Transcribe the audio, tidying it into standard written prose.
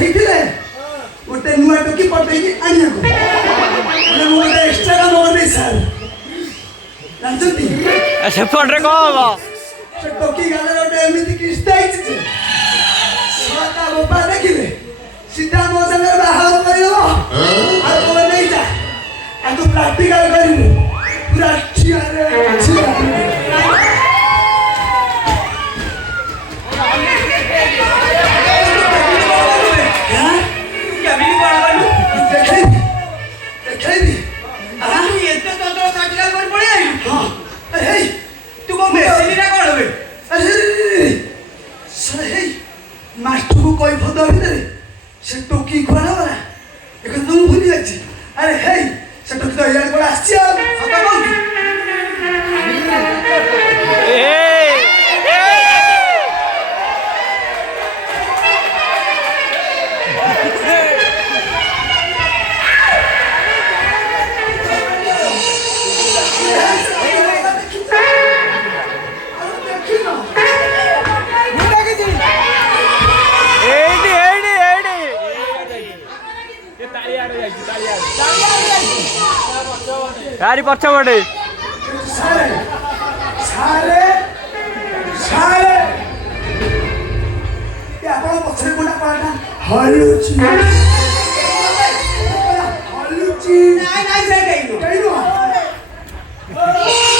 पठेइथिले गोटे नुआ टोकी पठेइकी आनिया को मैं गोटे एक्स्ट्रा काम करने सर जानती से पटरे को बाबा से टोकी गाले गोटे एमिति किस्ता आइछि साता बाबा देखिले सीधा मो संगे बाहार करियो आ को नहीं जा आ तू प्रैक्टिकल करिनु पूरा छियारे मास्टर को कोई भदा भी से टोकी खोला वाला एक तुम भूल जाची अरे हे से टोकी तो यार बड़ा आछी आ सता बोल यारी पछा बड़े सारे सारे सारे ये आपण पछरे कोना पाटा हलुची